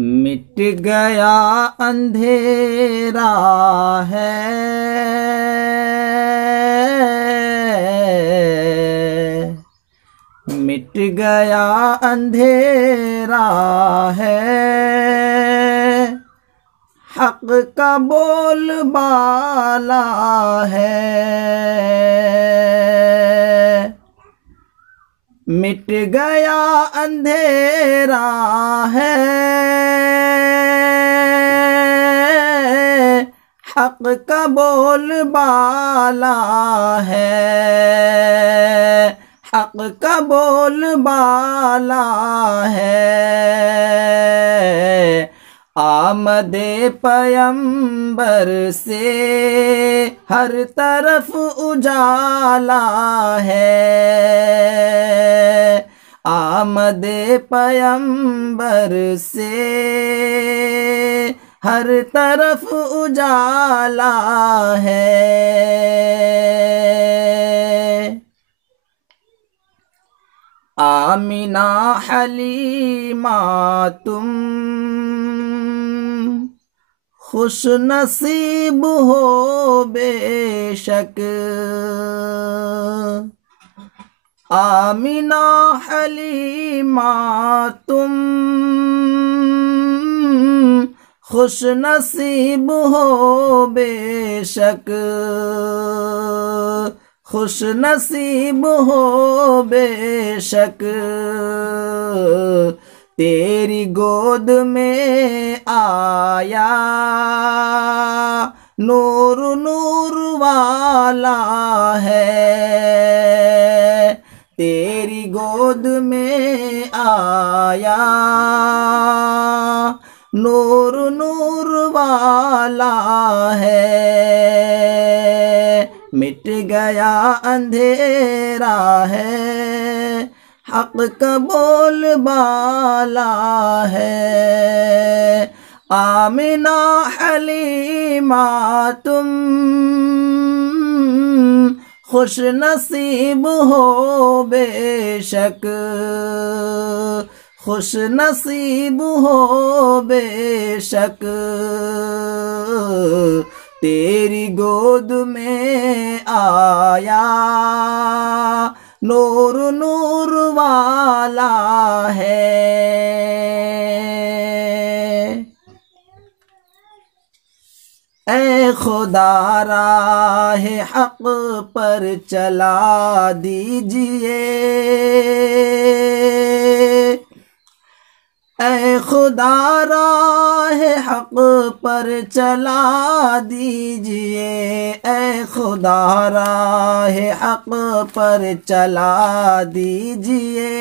مٹ گیا اندھیرا ہے، مٹ گیا اندھیرا ہے، حق کا بول بالا ہے، مٹ گیا اندھیرا ہے، حق کا بول بالا ہے، حق کا بول بالا ہے، آمد پیمبر سے ہر طرف اجالا ہے، آمد پیمبر سے ہر طرف اجالا ہے، آمنہ حلیمہ تم خوش نصیب ہو بے شک، آمنہ حلیمہ تم خوش نصیب ہو بے شک، خوش نصیب ہو بے شک، تیری گود میں آیا نور نور والا ہے، تیری گود میں آیا نور نور والا ہے، مٹ گیا اندھیرا ہے، حق کا بول بالا ہے، آمنہ حلیمہ تم خوش نصیب ہو بے شک، خوش نصیب ہو بے شک، تیری گود میں آیا نور نور والا ہے، اے خدا راہ حق پر چلا دیجئے، اے خدا راہ حق پر چلا دیجئے، اے خدا راہ حق پر چلا دیجئے،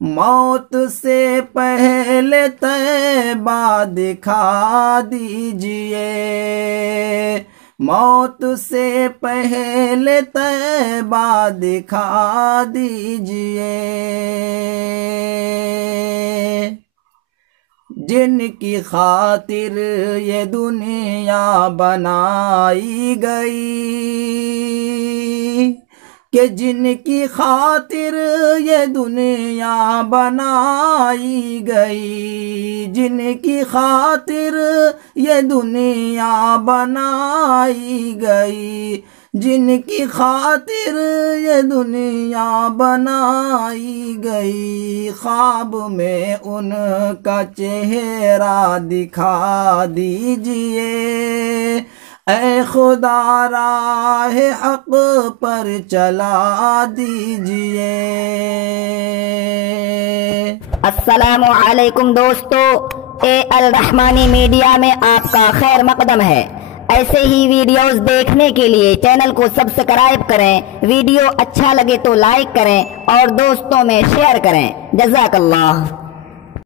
موت سے پہلے طیبہ دکھا دیجئے، موت سے پہلے طیبہ دکھا دیجئے، جن کی خاطر یہ دنیا بنائی گئی، کہ جن کی خاطر یہ دنیا بنائی گئی، جن کی خاطر یہ دنیا بنائی گئی، جن کی خاطر یہ دنیا بنائی گئی، خواب میں ان کا چہرہ دکھا دیجئے، اے خدا راہ حق پر چلا دیجئے۔ السلام علیکم دوستو، اے الرحمانی میڈیا میں آپ کا خیر مقدم ہے۔ ایسے ہی ویڈیوز دیکھنے کے لیے چینل کو سبسکرائب کریں، ویڈیو اچھا لگے تو لائک کریں اور دوستوں میں شیئر کریں۔ جزاک اللہ۔